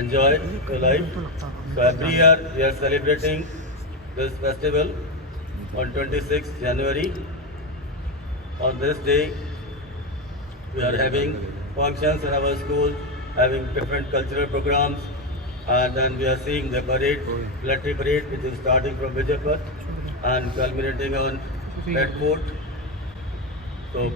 enjoy your life. So every year we are celebrating this festival on 26th January. On this day, we are having functions in our school, having different cultural programs, and then we are seeing the parade, military parade, which is starting from Vijaypur and culminating on Red Fort. So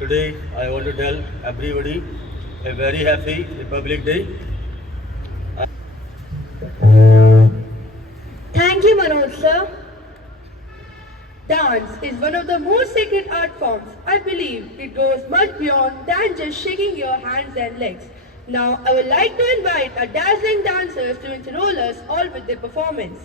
today I want to tell everybody a very happy Republic Day. Thank you, Manoj sir. Dance is one of the most sacred art forms. I believe it goes much beyond than just shaking your hands and legs. Now, I would like to invite our dazzling dancers to enroll us all with their performance.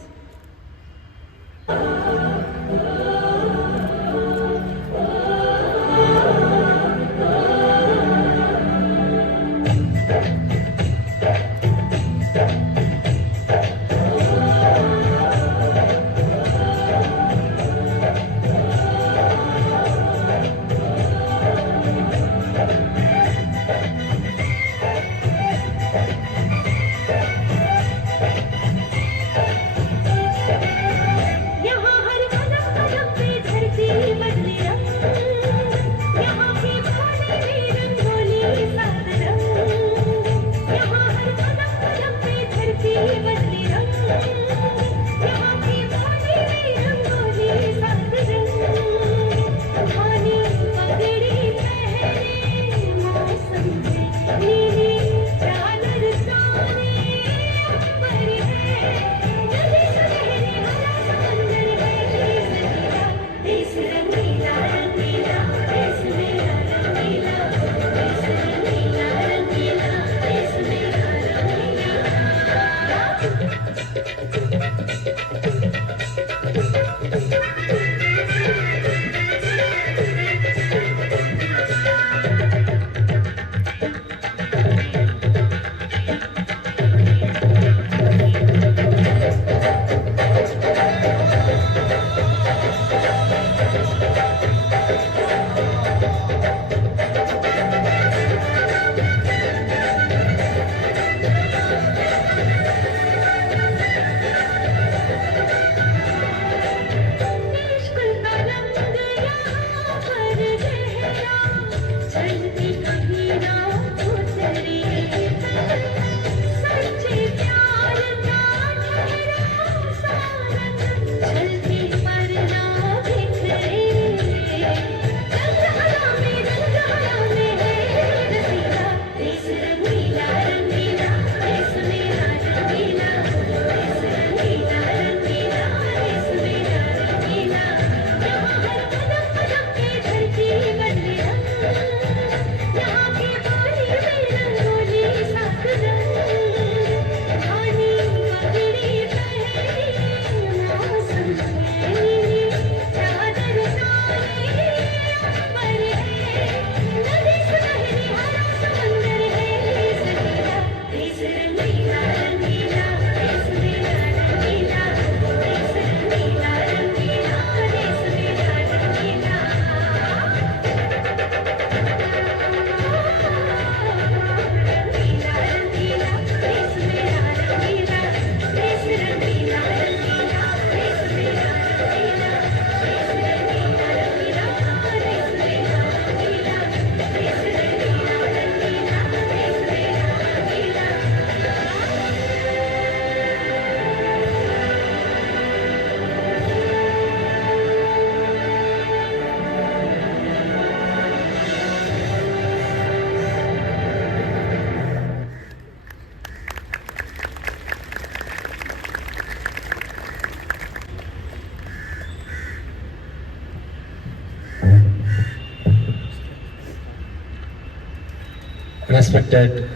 Respected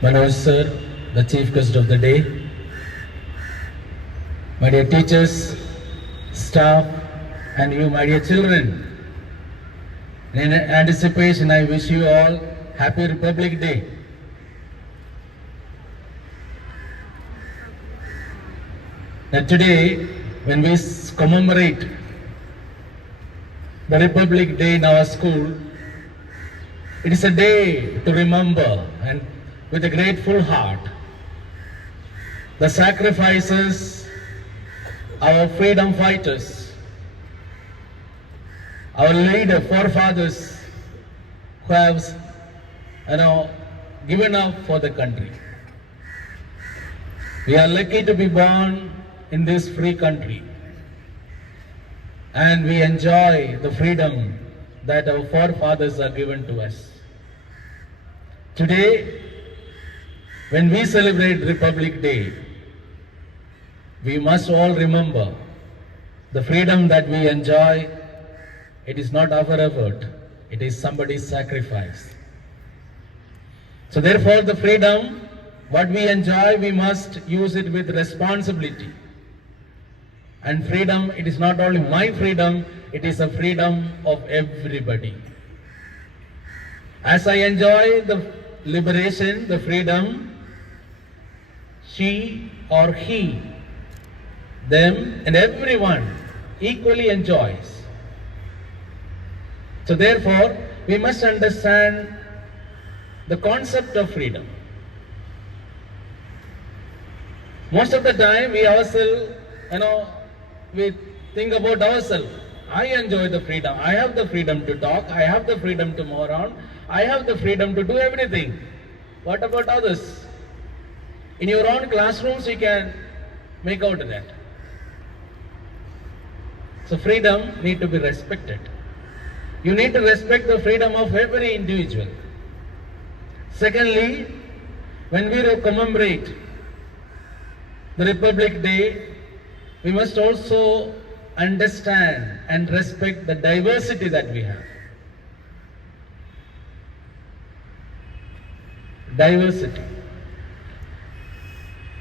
Manoj sir, the chief guest of the day, my dear teachers, staff, and you, my dear children. In anticipation, I wish you all Happy Republic Day. Now today, when we commemorate the Republic Day in our school, it is a day to remember and with a grateful heart the sacrifices our freedom fighters, our leader forefathers who have, given up for the country. We are lucky to be born in this free country, and we enjoy the freedom that our forefathers are given to us. Today, when we celebrate Republic Day, we must all remember the freedom that we enjoy. It is not our effort, it is somebody's sacrifice. So therefore, the freedom, what we enjoy, we must use it with responsibility. And freedom, it is not only my freedom, it is a freedom of everybody. As I enjoy the liberation, the freedom, she or he, them and everyone equally enjoys. So therefore, we must understand the concept of freedom. Most of the time we ourselves, we think about ourselves. I enjoy the freedom. I have the freedom to talk. I have the freedom to move around. I have the freedom to do everything. What about others? In your own classrooms, you can make out that. So freedom need to be respected. You need to respect the freedom of every individual. Secondly, when we commemorate the Republic Day, we must also understand and respect the diversity that we have. Diversity.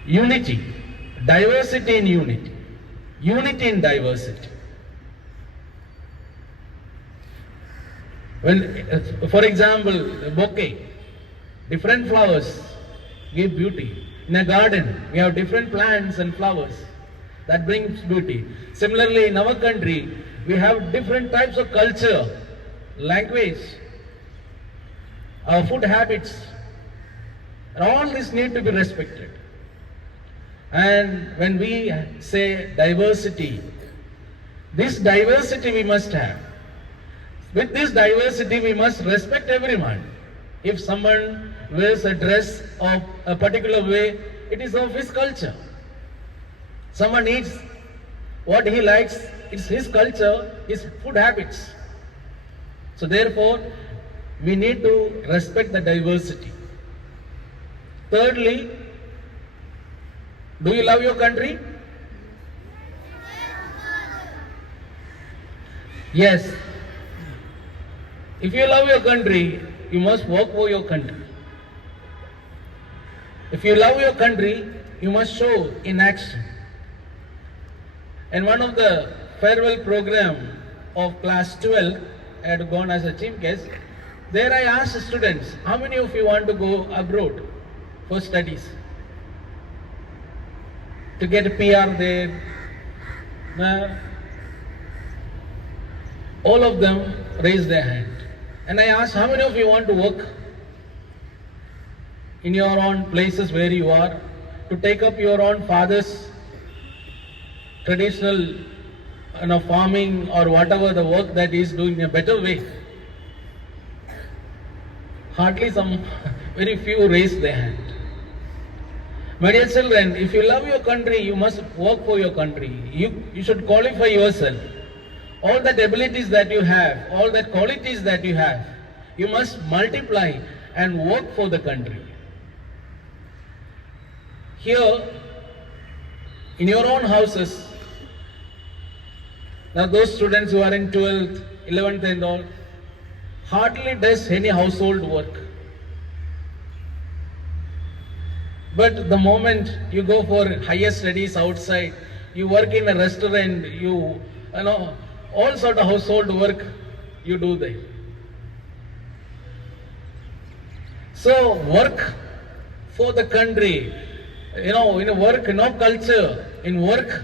Unity. Diversity in unity. Unity in diversity. When, for example, a bouquet, different flowers give beauty. In a garden, we have different plants and flowers that brings beauty. Similarly, in our country, we have different types of culture, language, our food habits, and all this need to be respected. And when we say diversity, this diversity we must have. With this diversity, we must respect everyone. If someone wears a dress of a particular way, it is of his culture. Someone eats what he likes, it's his culture, his food habits. So therefore, we need to respect the diversity. Thirdly, do you love your country? Yes. If you love your country, you must work for your country. If you love your country, you must show in action. In one of the farewell program of class 12, I had gone as a chief guest. There I asked students, how many of you want to go abroad for studies? To get a PR there? All of them raised their hand. And I asked, how many of you want to work in your own places where you are, to take up your own father's traditional farming or whatever the work that he is doing in a better way? Hardly some, very few raised their hand. My dear children, if you love your country, you must work for your country. You should qualify yourself. All that abilities that you have, all that qualities that you have, you must multiply and work for the country. Here, in your own houses, now those students who are in 12th, 11th and all, hardly does any household work. But the moment you go for higher studies outside, you work in a restaurant, you know, all sort of household work you do there. So work for the country, in work, no culture, in work,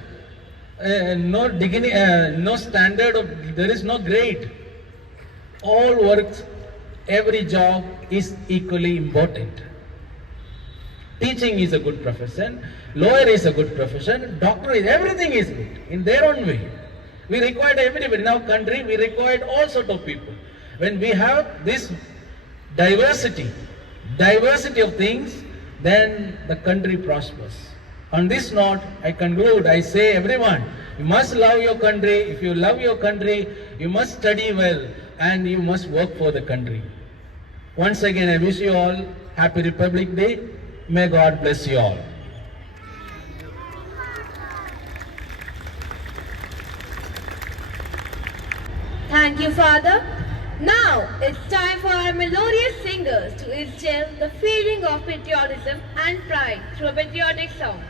no dignity, no standard of, there is no grade. All works, every job is equally important. Teaching is a good profession, lawyer is a good profession, doctor is, everything is good in their own way. We required everybody. In our country, we required all sort of people. When we have this diversity of things, then the country prospers. On this note, I conclude, I say everyone, you must love your country. If you love your country, you must study well and you must work for the country. Once again, I wish you all Happy Republic Day. May God bless you all. Thank you, Father. Now it's time for our melodious singers to instill the feeling of patriotism and pride through a patriotic song.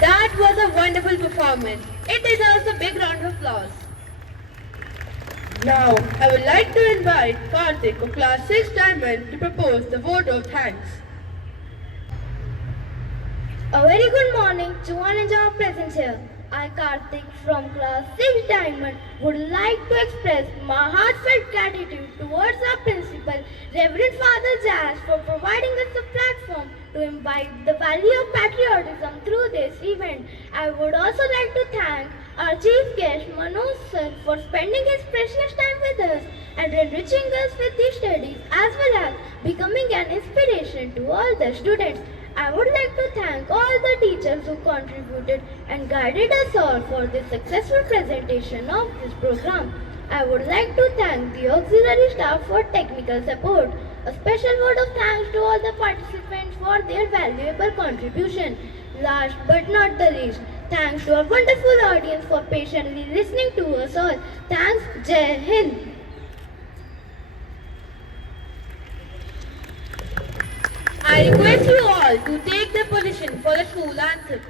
That was a wonderful performance. It deserves a big round of applause. Now, I would like to invite Karthik of Class 6 Diamond to propose the vote of thanks. A very good morning to one and all present here. I, Karthik from Class 6 Diamond, would like to express my heartfelt gratitude towards our principal, Reverend Father Jazz, for providing us a platform to imbibe the value of patriotism through this event. I would also like to thank our chief guest, Manoj sir, for spending his precious time with us and enriching us with his studies, as well as becoming an inspiration to all the students. I would like to thank all the teachers who contributed and guided us all for the successful presentation of this program. I would like to thank the auxiliary staff for technical support. A special word of thanks to all the participants for their valuable contribution. Last but not the least, thanks to our wonderful audience for patiently listening to us all. Thanks, Jai Hind. I request you all to take the position for the school anthem.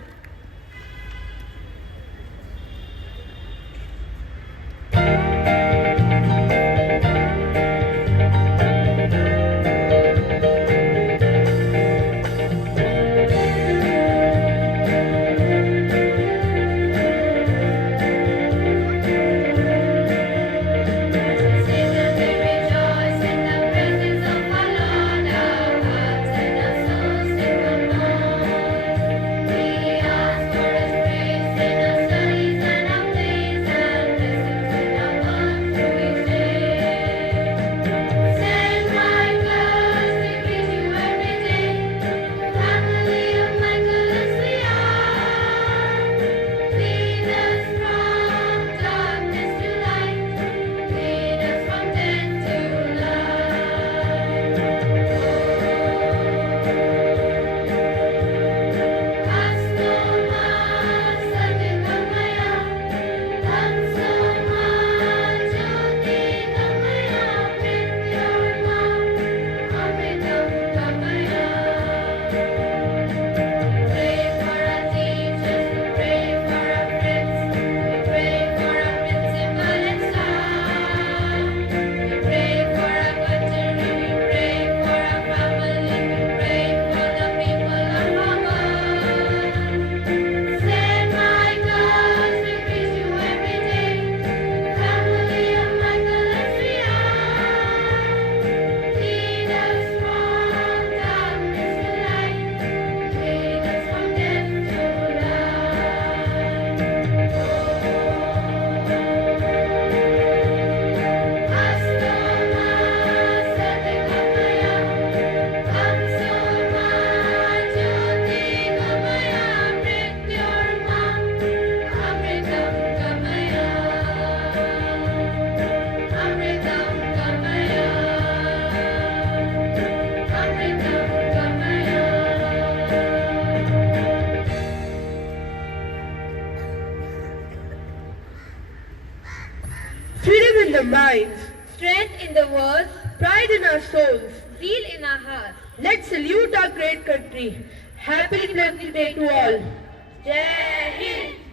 Freedom in the minds, Strength in the words, pride in our souls. zeal in our hearts. Let's salute our great country. Happy Republic Day to all. Jai Hind!